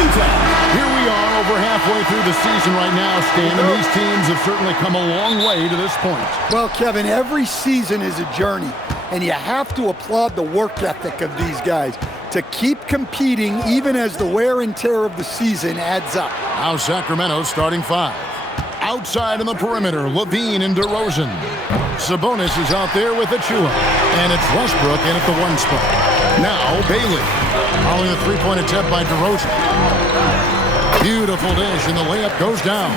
Here we are over halfway through the season right now, Stan, and these teams have certainly come a long way to this point. Well, Kevin, every season is a journey, and you have to applaud the work ethic of these guys to keep competing even as the wear and tear of the season adds up. Now Sacramento starting five. Outside on the perimeter, Levine and DeRozan. Sabonis is out there with Achua, and it's Westbrook in at the one spot. Now Bailey, following a three-point attempt by DeRozan. Beautiful dish, and the layup goes down.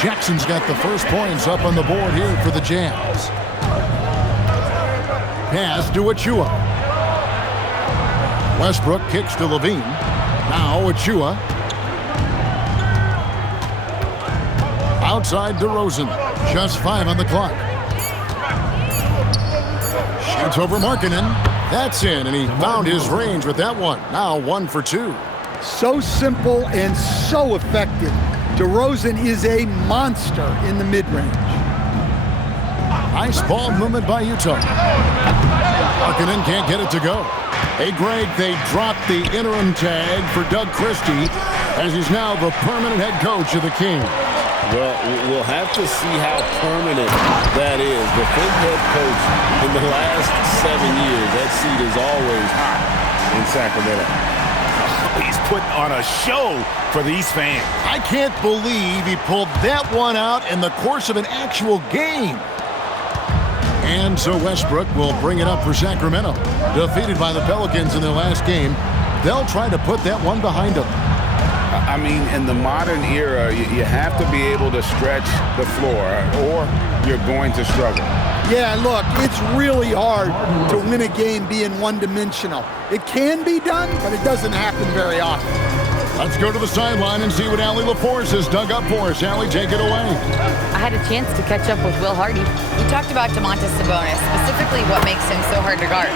Jackson's got the first points up on the board here for the Jazz. Pass to Achua. Westbrook kicks to Levine. Now Achua. Outside DeRozan. Just 5 on the clock. Shoots over Markkanen. That's in, and he found his range with that one. Now 1 for 2. So simple and so effective. DeRozan is a monster in the mid-range. Nice ball movement by Utah. Markkanen can't get it to go. Hey, Greg, they dropped the interim tag for Doug Christie as he's now the permanent head coach of the Kings. Well, we'll have to see how permanent that is. The fifth head coach in the last 7 years, that seat is always hot in Sacramento. He's putting on a show for these fans. I can't believe he pulled that one out in the course of an actual game. And so Westbrook will bring it up for Sacramento. Defeated by the Pelicans in their last game, they'll try to put that one behind them. I mean, in the modern era, you have to be able to stretch the floor or you're going to struggle. Yeah, look, it's really hard to win a game being one-dimensional. It can be done, but it doesn't happen very often. Let's go to the sideline and see what Allie LaForce has dug up for us. Allie, take it away. I had a chance to catch up with Will Hardy. We talked about Domantas Sabonis, specifically what makes him so hard to guard.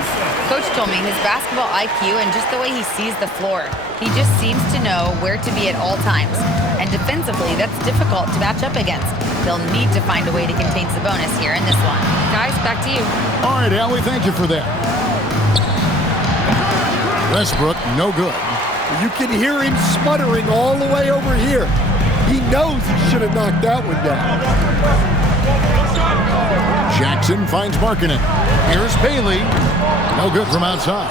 Coach told me his basketball IQ and just the way he sees the floor. He just seems to know where to be at all times. And defensively, that's difficult to match up against. They'll need to find a way to contain Sabonis here in this one. Guys, back to you. All right, Allie, thank you for that. Westbrook, no good. You can hear him sputtering all the way over here. He knows he should have knocked that one down. Jackson finds Markkanen. Here's Bailey. No good from outside.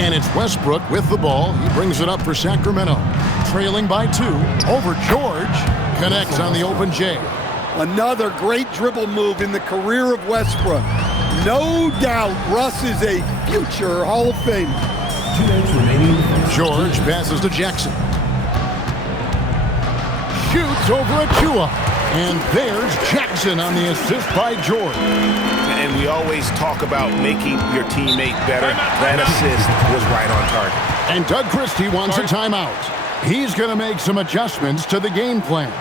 And it's Westbrook with the ball. He brings it up for Sacramento. Trailing by 2. Over George. Connects on the open J. Another great dribble move in the career of Westbrook. No doubt Russ is a future Hall of Famer. George passes to Jackson. Shoots over Achua. And there's Jackson on the assist by George. And we always talk about making your teammate better. That assist was right on target. And Doug Christie wants a timeout. He's going to make some adjustments to the game plan.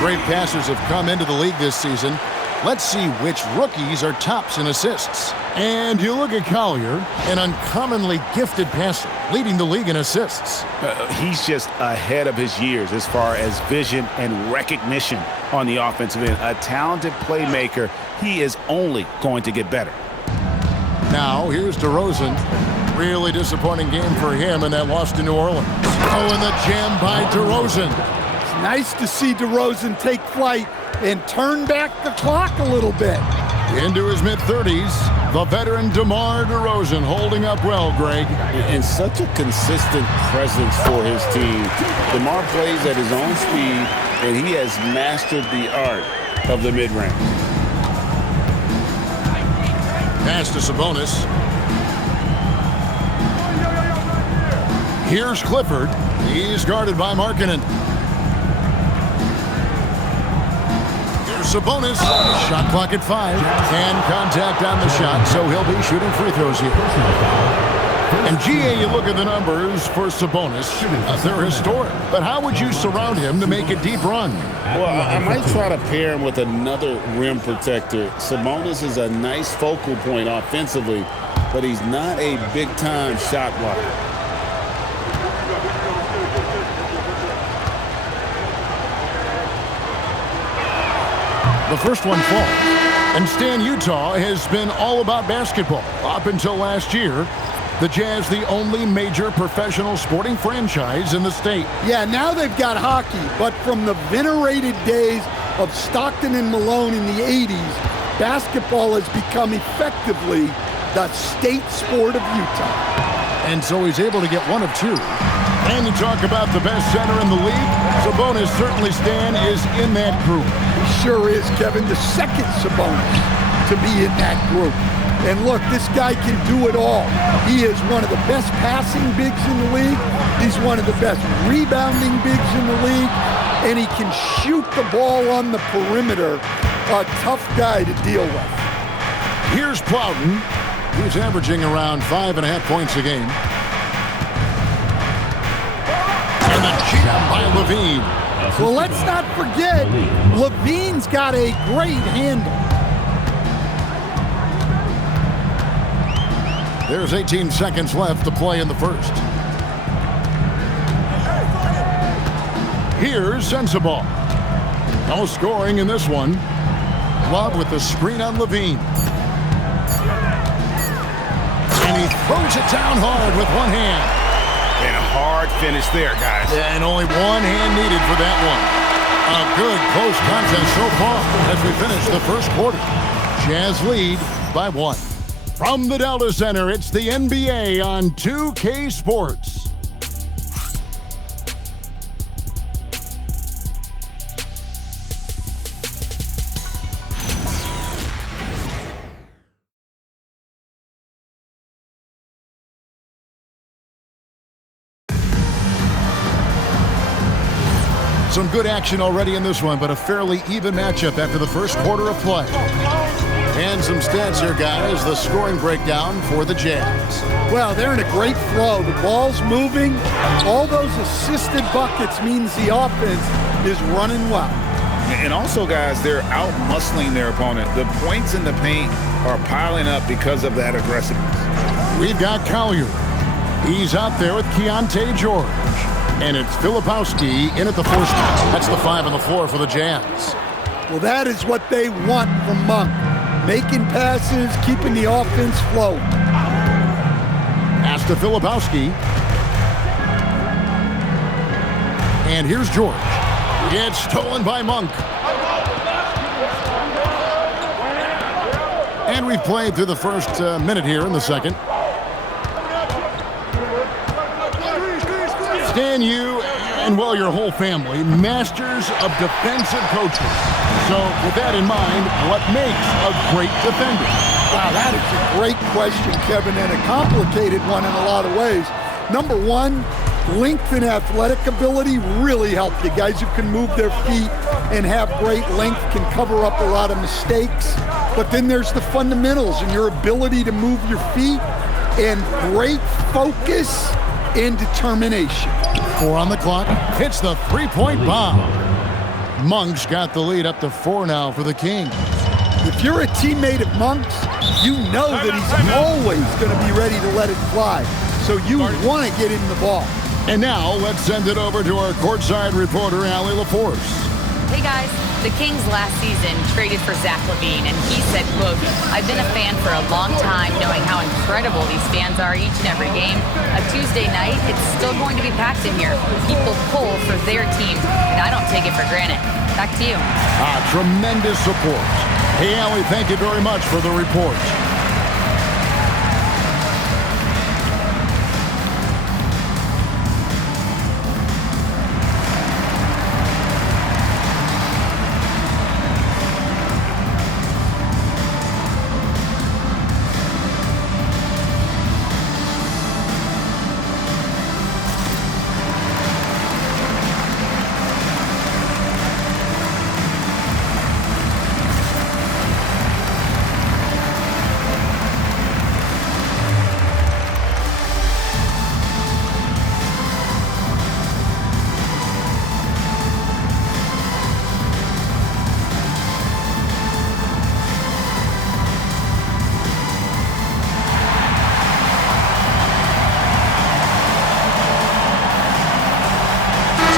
Great passers have come into the league this season. Let's see which rookies are tops in assists. And you look at Collier, an uncommonly gifted passer, leading the league in assists. He's just ahead of his years as far as vision and recognition on the offensive end. A talented playmaker. He is only going to get better. Now, here's DeRozan. Really disappointing game for him in that loss to New Orleans. Oh, and the jam by DeRozan. It's nice to see DeRozan take flight and turn back the clock a little bit. Into his mid-30s, the veteran DeMar DeRozan holding up well, Greg. And such a consistent presence for his team. DeMar plays at his own speed, and he has mastered the art of the mid-range. Pass to Sabonis. Here's Clifford. He's guarded by Markkanen. Here's Sabonis. Shot clock at 5. And contact on the shot, so he'll be shooting free throws here. And GA, you look at the numbers for Sabonis. They're historic. But how would you surround him to make a deep run? Well, I might try to pair him with another rim protector. Sabonis is a nice focal point offensively, but he's not a big-time shot blocker. The first one falls. And Stan Utah has been all about basketball up until last year. The Jazz, the only major professional sporting franchise in the state. Yeah, now they've got hockey, but from the venerated days of Stockton and Malone in the 80s, basketball has become effectively the state sport of Utah. And so he's able to get one of two. And you talk about the best center in the league, Sabonis certainly, Stan, is in that group. He sure is, Kevin, the second Sabonis to be in that group. And look, this guy can do it all. He is one of the best passing bigs in the league. He's one of the best rebounding bigs in the league. And he can shoot the ball on the perimeter. A tough guy to deal with. Here's Plowden. He's averaging around 5.5 points a game. And the jam by Levine. Well, let's not forget, Levine's got a great handle. There's 18 seconds left to play in the first. Here's Sensabaugh. No scoring in this one. Love with the screen on Levine. And he throws it down hard with one hand. And a hard finish there, guys. And only one hand needed for that one. A good close contest so far as we finish the first quarter. Jazz lead by 1. From the Delta Center, it's the NBA on 2K Sports. Some good action already in this one, but a fairly even matchup after the first quarter of play. And some stats here, guys. The scoring breakdown for the Jazz. Well, they're in a great flow. The ball's moving. All those assisted buckets means the offense is running well. And also, guys, they're out-muscling their opponent. The points in the paint are piling up because of that aggressiveness. We've got Collier. He's out there with Keontae George. And it's Filipowski in at the first. That's the 5 on the floor for the Jazz. Well, that is what they want from Monk. Making passes, keeping the offense flowing. Pass to Filipowski. And here's George. It's stolen by Monk. And we've played through the first minute here in the second. Stan, you and, well, your whole family, masters of defensive coaching. So with that in mind, what makes a great defender? Wow, that is a great question, Kevin, and a complicated one in a lot of ways. Number one, length and athletic ability really help you. Guys who can move their feet and have great length can cover up a lot of mistakes. But then there's the fundamentals and your ability to move your feet and great focus and determination. 4 on the clock. Hits the three-point bomb. Monk's got the lead up to 4 now for the Kings. If you're a teammate of Monk's, you know that he's always going to be ready to let it fly. So you want to get him the ball. And now let's send it over to our courtside reporter, Allie LaForce. Hey guys, the Kings last season traded for Zach LaVine, and he said, quote, "I've been a fan for a long time, knowing how incredible these fans are each and every game. A Tuesday night, it's still going to be packed in here. People pull for their team, and I don't take it for granted." Back to you. Tremendous support. Hey, Allie, thank you very much for the report.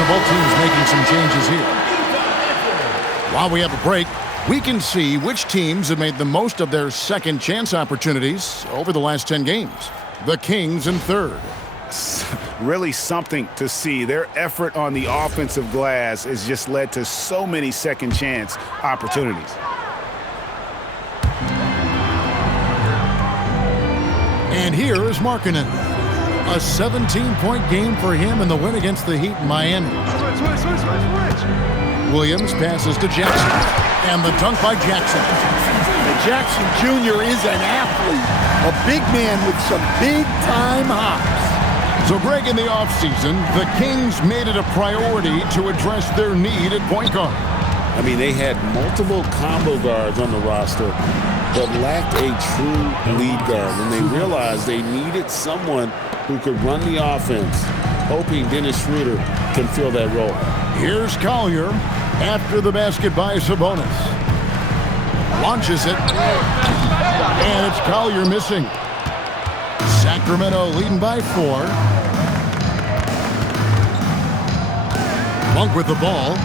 Both teams making some changes here. While we have a break, we can see which teams have made the most of their second chance opportunities over the last 10 games. The Kings in third. Really something to see. Their effort on the offensive glass has just led to so many second chance opportunities. And here is Markkanen. A 17-point game for him in the win against the Heat in Miami. Williams passes to Jackson. And the dunk by Jackson. And Jackson Jr. is an athlete. A big man with some big-time hops. So, Greg, in the offseason, the Kings made it a priority to address their need at point guard. I mean, they had multiple combo guards on the roster, but lacked a true lead guard. And they realized they needed someone who could run the offense, hoping Dennis Schroeder can fill that role. Here's Collier after the basket by Sabonis. Launches it. And it's Collier missing. Sacramento leading by 4. Monk with the ball.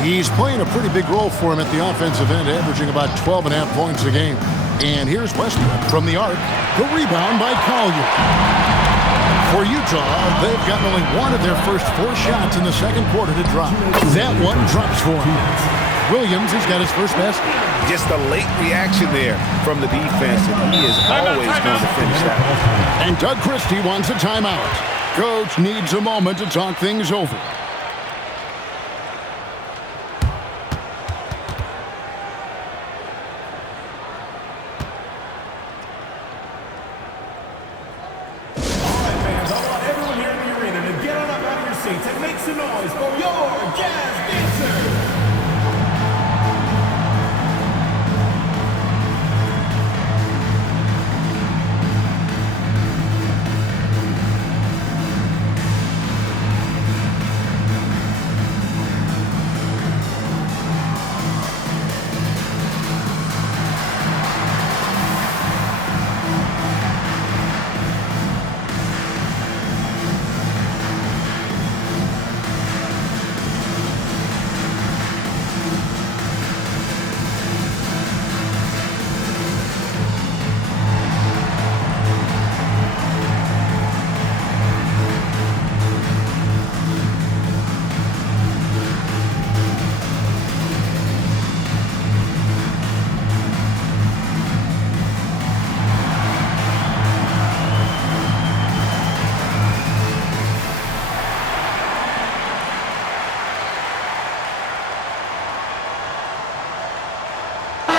He's playing a pretty big role for him at the offensive end, averaging about 12.5 points a game. And here's Westbrook from the arc. The rebound by Collier. For Utah, they've gotten only one of their first 4 shots in the second quarter to drop. That one drops for him. Williams has got his first basket. Just a late reaction there from the defense, and he is always going to finish that one. And Doug Christie wants a timeout. Coach needs a moment to talk things over.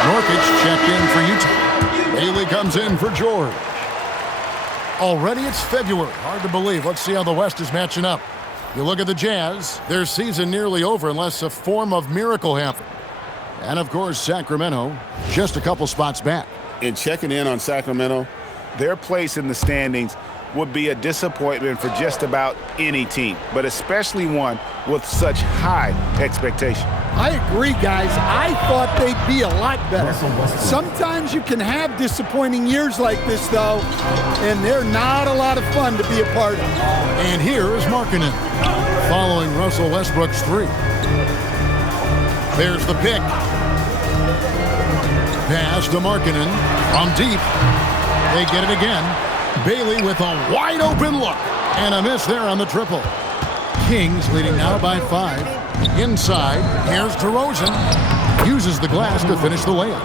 Norkic checked in for Utah. Bailey comes in for George. Already it's February. Hard to believe. Let's see how the West is matching up. You look at the Jazz, their season nearly over unless a form of miracle happened. And, of course, Sacramento, just a couple spots back. And checking in on Sacramento, their place in the standings would be a disappointment for just about any team, but especially one with such high expectation. I agree, guys. I thought they'd be a lot better. Sometimes you can have disappointing years like this, though, and they're not a lot of fun to be a part of. And here is Markkanen following Russell Westbrook's three. There's the pick. Pass to Markkanen from deep. They get it again. Bailey with a wide open look. And a miss there on the triple. Kings leading now by 5. Inside, here's DeRozan. Uses the glass to finish the layup.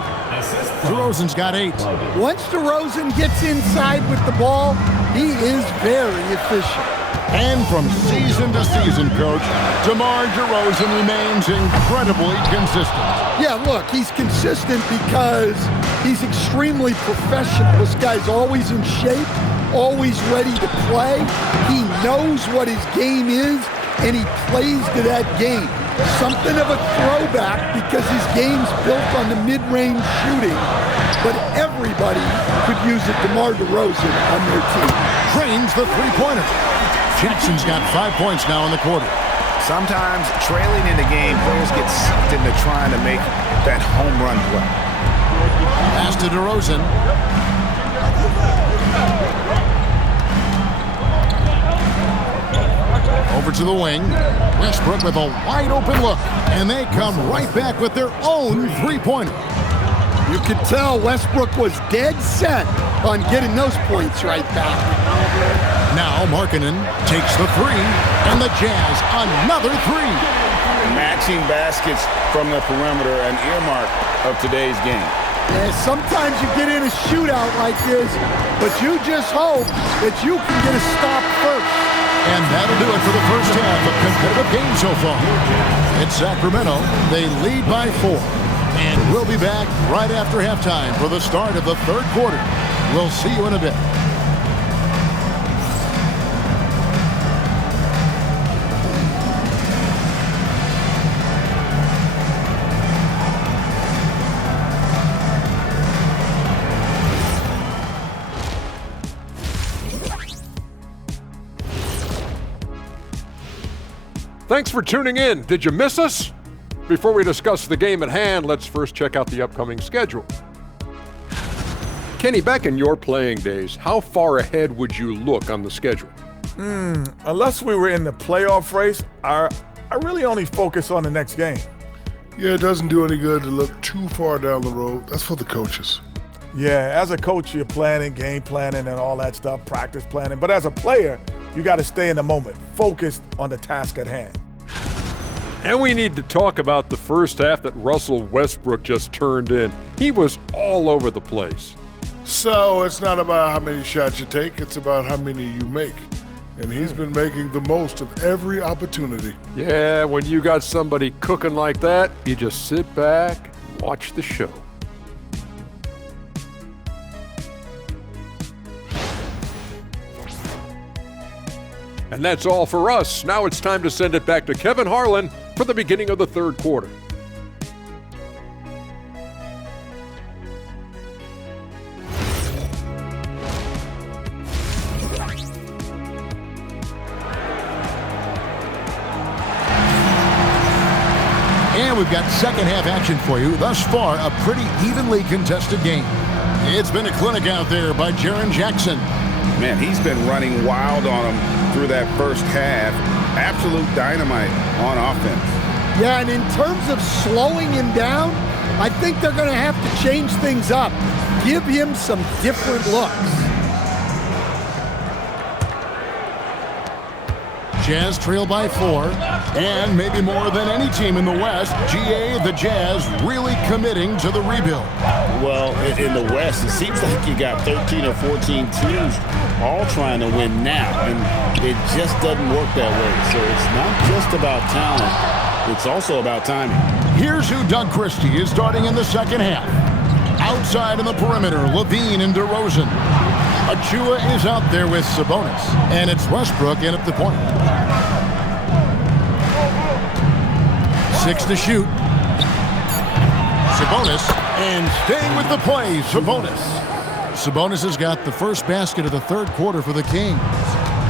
DeRozan's got 8. Once DeRozan gets inside with the ball, he is very efficient. And from season to season, Coach, DeMar DeRozan remains incredibly consistent. Yeah, look, he's consistent because he's extremely professional. This guy's always in shape, always ready to play. He knows what his game is, and he plays to that game. Something of a throwback because his game's built on the mid-range shooting, but everybody could use a DeMar DeRozan on their team. Drains the three-pointer. Jackson's got 5 points now in the quarter. Sometimes trailing in the game, players get sucked into trying to make that home run play. Pass to DeRozan. Over to the wing. Westbrook with a wide open look. And they come right back with their own three-pointer. You could tell Westbrook was dead set on getting those points right back. Now Markkanen takes the three, and the Jazz another three. Matching baskets from the perimeter, an earmark of today's game. Yeah, sometimes you get in a shootout like this, but you just hope that you can get a stop first. And that'll do it for the first half of competitive game so far. It's Sacramento. They lead by 4. And we'll be back right after halftime for the start of the third quarter. We'll see you in a bit. Thanks for tuning in. Did you miss us? Before we discuss the game at hand, let's first check out the upcoming schedule. Kenny, back in your playing days, how far ahead would you look on the schedule? Unless we were in the playoff race, I really only focus on the next game. Yeah, it doesn't do any good to look too far down the road. That's for the coaches. Yeah, as a coach, you're planning, game planning, and all that stuff, practice planning. But as a player, you got to stay in the moment, focused on the task at hand. And we need to talk about the first half that Russell Westbrook just turned in. He was all over the place. So it's not about how many shots you take, it's about how many you make. And he's been making the most of every opportunity. Yeah, when you got somebody cooking like that, you just sit back and watch the show. And that's all for us. Now it's time to send it back to Kevin Harlan for the beginning of the third quarter. And we've got second half action for you. Thus far, a pretty evenly contested game. It's been a clinic out there by Jaren Jackson. Man, he's been running wild on him through that first half. Absolute dynamite on offense. Yeah, and in terms of slowing him down, I think they're going to have to change things up. Give him some different looks. Jazz trail by 4, and maybe more than any team in the West, GA, the Jazz, really committing to the rebuild. Well, in the West, it seems like you got 13 or 14 teams all trying to win now, and it just doesn't work that way. So it's not just about talent, it's also about timing. Here's who Doug Christie is starting in the second half. Outside in the perimeter, LaVine and DeRozan. Achua is out there with Sabonis, and it's Westbrook in at the point. 6 to shoot. Sabonis, and staying with the play, Sabonis. Sabonis has got the first basket of the third quarter for the Kings.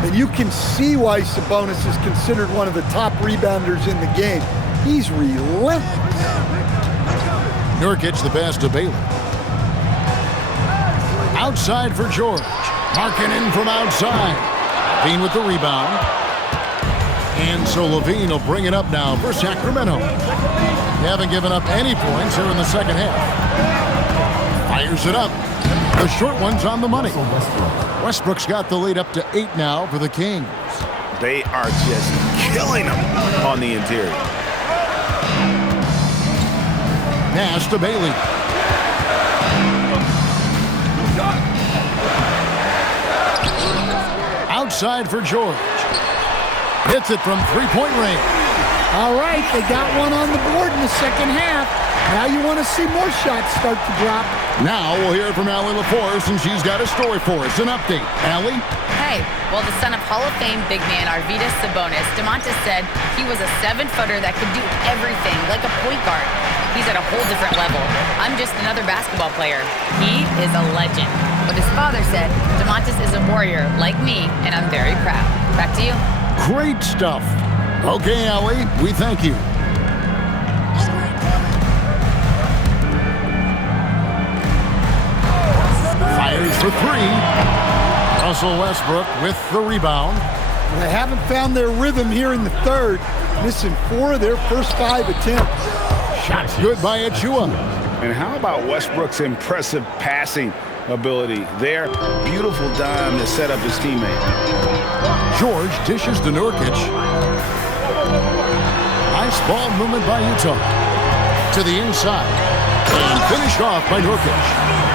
And you can see why Sabonis is considered one of the top rebounders in the game. He's relentless. Nurkic the pass to Bailey. Outside for George. Markkanen from outside. LaVine with the rebound. And so LaVine will bring it up now for Sacramento. They haven't given up any points here in the second half. Fires it up. The short one's on the money. Westbrook's got the lead up to 8 now for the Kings. They are just killing them on the interior. Pass to Bailey. Outside for George. Hits it from three-point range. All right, they got one on the board in the second half. Now you want to see more shots start to drop. Now we'll hear from Allie LaForce, and she's got a story for us. An update. Allie? Hey, well, the son of Hall of Fame big man Arvydas Sabonis, Domantas said he was a 7-footer that could do everything, like a point guard. He's at a whole different level. I'm just another basketball player. He is a legend. But his father said, Domantas is a warrior like me, and I'm very proud. Back to you. Great stuff. Okay, Allie, we thank you. Fires for 3. Russell Westbrook with the rebound. They haven't found their rhythm here in the third, missing 4 of their first 5 attempts. Shot's good by Achua. And how about Westbrook's impressive passing ability there? Beautiful dime to set up his teammate. George dishes to Nurkic. Nice ball movement by Utah. To the inside. And finished off by Nurkic.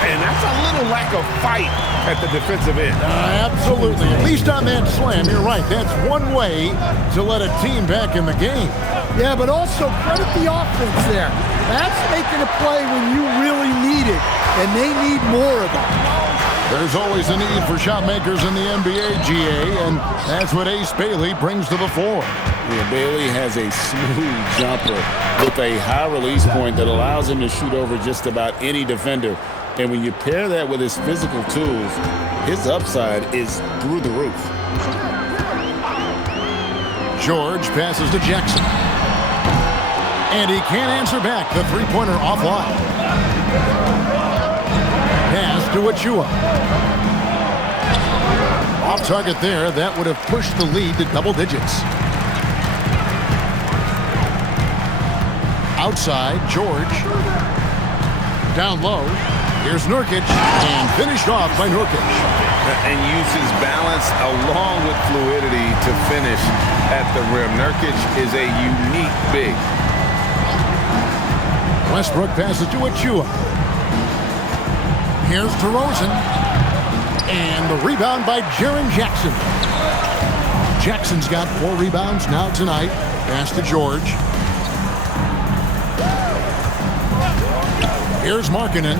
And that's a little lack of fight at the defensive end. Absolutely. At least on that slam, you're right. That's one way to let a team back in the game. Yeah, but also credit the offense there. That's making a play when you really need it, and they need more of it. There's always a need for shot makers in the NBA, GA, and that's what Ace Bailey brings to the fore. Yeah, Bailey has a smooth jumper with a high release point that allows him to shoot over just about any defender. And when you pair that with his physical tools, his upside is through the roof. George passes to Jackson. And he can't answer back. The three-pointer offline. Pass to Achua. Off target there. That would have pushed the lead to double digits. Outside, George. Down low. Here's Nurkic, and finished off by Nurkic. And uses balance along with fluidity to finish at the rim. Nurkic is a unique big. Westbrook passes to Achua. Here's DeRozan. And the rebound by Jaren Jackson. Jackson's got 4 rebounds now tonight. Pass to George. Here's Markkanen.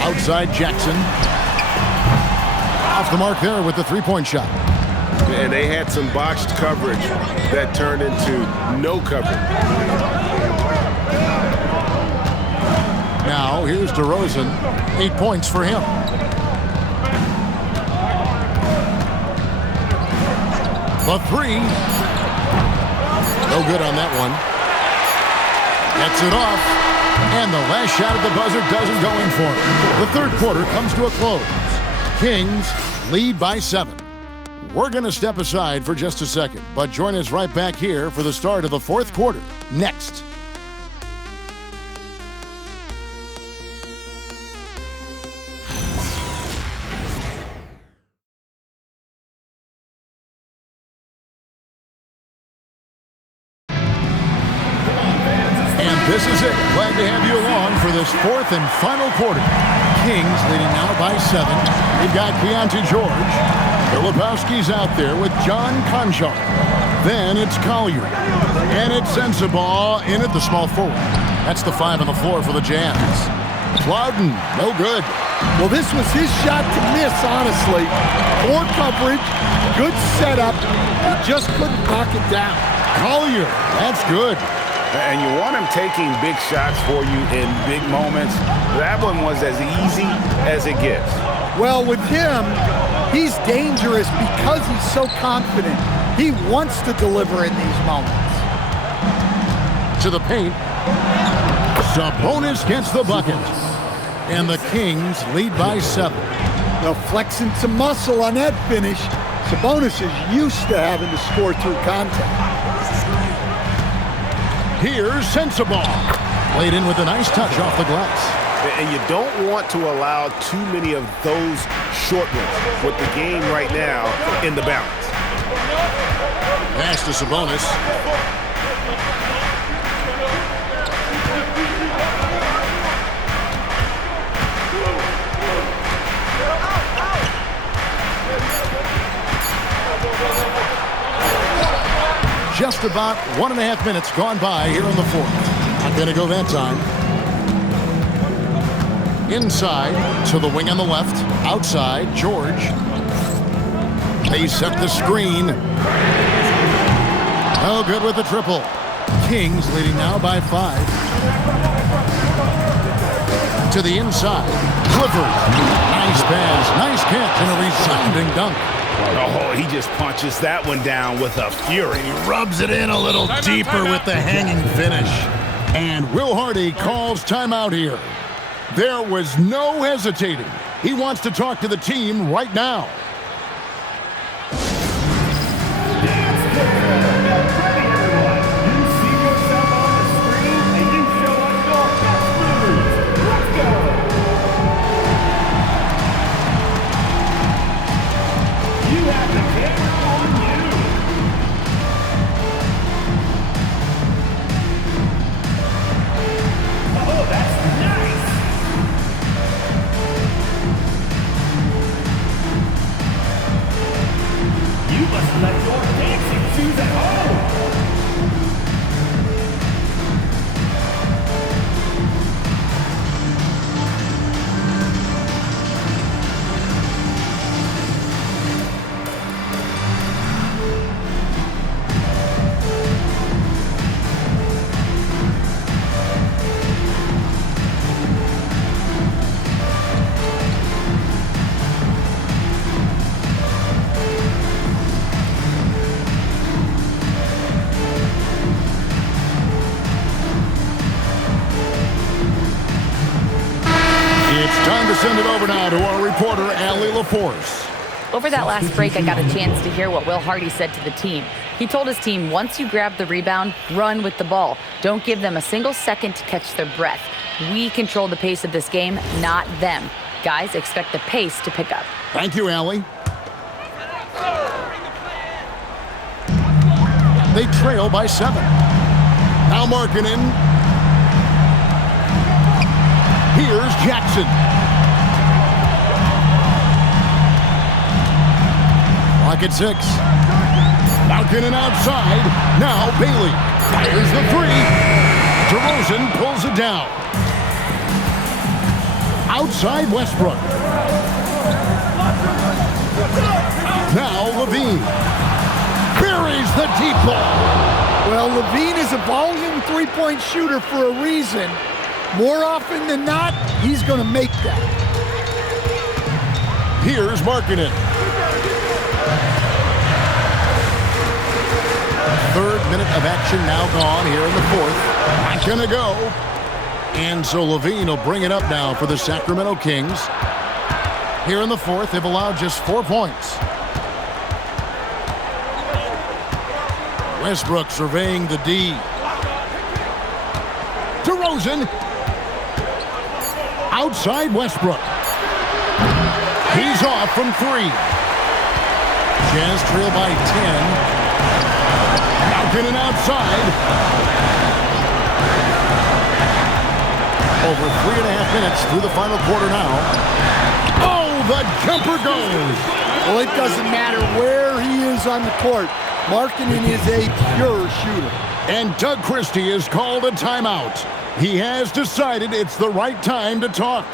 Outside Jackson. Off the mark there with the three-point shot. And they had some botched coverage that turned into no coverage. Now here's DeRozan. 8 points for him. The 3. No good on that one. Gets it off. And the last shot at the buzzer doesn't go in for him. The third quarter comes to a close. Kings lead by 7. We're going to step aside for just a second, but join us right back here for the start of the fourth quarter. Next. This is it. Glad to have you along for this fourth and final quarter. Kings leading now by 7. We've got Keontae George. Filipowski's out there with John Konchar. Then it's Collier. And it's Sensabaugh in at the small forward. That's the 5 on the floor for the Jazz. Plowden, no good. Well, this was his shot to miss, honestly. Poor coverage, good setup. He just couldn't knock it down. Collier, that's good. And you want him taking big shots for you in big moments. That one was as easy as it gets. Well, with him, he's dangerous because he's so confident. He wants to deliver in these moments. To the paint. Sabonis gets the bucket. And the Kings lead by 7. Now flexing some muscle on that finish. Sabonis is used to having to score through contact. Here's Sensabaugh. Played in with a nice touch off the glass. And you don't want to allow too many of those short ones with the game right now in the balance. Pass to Sabonis. Just about 1.5 minutes gone by here in the fourth. Not going to go that time. Inside to the wing on the left. Outside, George. They set the screen. Oh, good with the triple. Kings leading now by 5. To the inside. Clifford. Nice pass. Nice catch and a resounding dunk. Oh, he just punches that one down with a fury. He rubs it in a little deeper with the hanging finish. And Will Hardy calls timeout here. There was no hesitating. He wants to talk to the team right now. Send it over now to our reporter, Allie LaForce. Over that last break, I got a chance to hear what Will Hardy said to the team. He told his team, once you grab the rebound, run with the ball. Don't give them a single second to catch their breath. We control the pace of this game, not them. Guys, expect the pace to pick up. Thank you, Allie. They trail by 7. Now Markkanen. Here's Jackson. Clock at 6. Markkanen outside. Now Bailey. Fires the 3. DeRozan pulls it down. Outside Westbrook. Now LaVine. Buries the deep ball. Well, LaVine is a volume three-point shooter for a reason. More often than not, he's going to make that. Here's Markkanen. Third minute of action now gone here in the fourth. Not going to go. And so LaVine will bring it up now for the Sacramento Kings. Here in the fourth, they've allowed just 4 points. Westbrook surveying the D. DeRozan. Outside Westbrook. He's off from 3. Jazz trail by 10. Markkanen outside. Over 3.5 minutes through the final quarter now. Oh, the jumper goes. Well, it doesn't matter where he is on the court. Markkanen is a pure shooter. And Doug Christie has called a timeout. He has decided it's the right time to talk.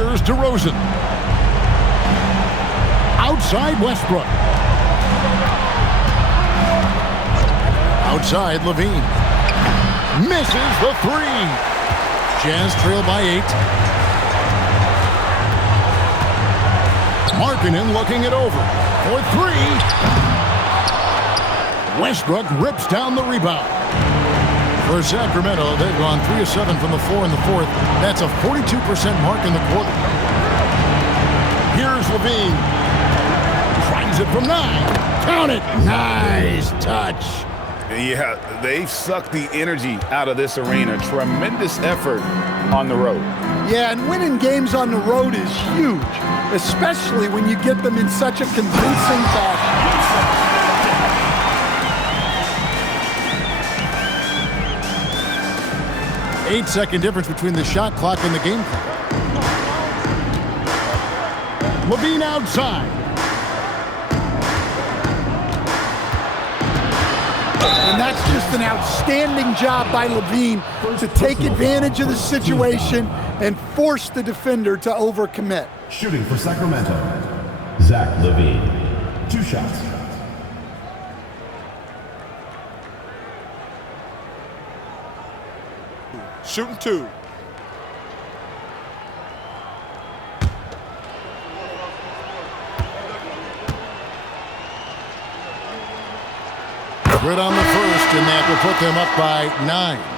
Here's DeRozan. Outside Westbrook. Outside Levine. Misses the three. Jazz trail by 8. Markkanen looking it over for 3. Westbrook rips down the rebound. For Sacramento, they've gone 3 of 7 from the floor in the fourth. That's a 42% mark in the quarter. Here's Levine. Tries it from 9. Count it. Nice touch. Yeah, they've sucked the energy out of this arena. Tremendous effort on the road. Yeah, and winning games on the road is huge, especially when you get them in such a convincing fashion. 8-second difference between the shot clock and the game clock. Levine outside. And that's just an outstanding job by Levine to take advantage of the situation and force the defender to overcommit. Shooting for Sacramento, Zach LaVine. 2 shots. Shooting 2. Grid on the first, and that will put them up by 9.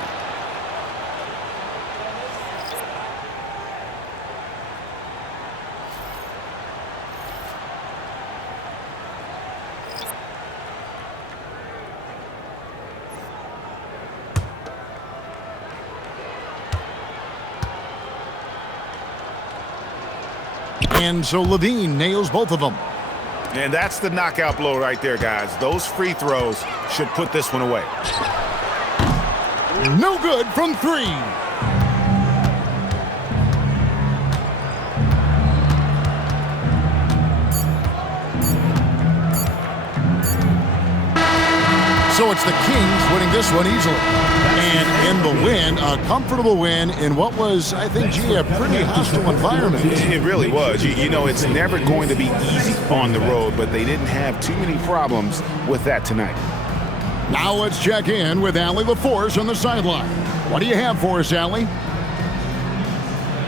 And so Levine nails both of them. And that's the knockout blow right there, guys. Those free throws should put this one away. No good from 3. So it's the Kings winning this one easily. And in the win, a comfortable win in what was, I think, a pretty hostile environment. It really was. You know, it's never going to be easy on the road, but they didn't have too many problems with that tonight. Now let's check in with Allie LaForce on the sideline. What do you have for us, Allie?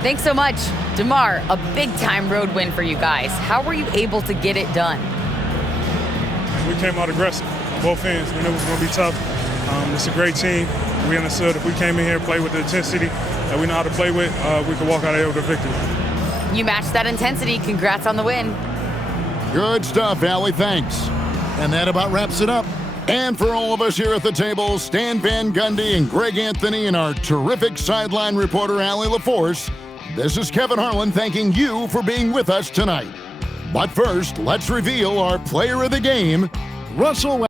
Thanks so much. DeMar, a big-time road win for you guys. How were you able to get it done? We came out aggressive on both ends. We knew it was going to be tough. It's a great team. We understood if we came in here and played with the intensity that we know how to play with, we could walk out of here with a victory. You matched that intensity. Congrats on the win. Good stuff, Allie. Thanks. And that about wraps it up. And for all of us here at the table, Stan Van Gundy and Greg Anthony and our terrific sideline reporter, Allie LaForce, this is Kevin Harlan thanking you for being with us tonight. But first, let's reveal our player of the game, Russell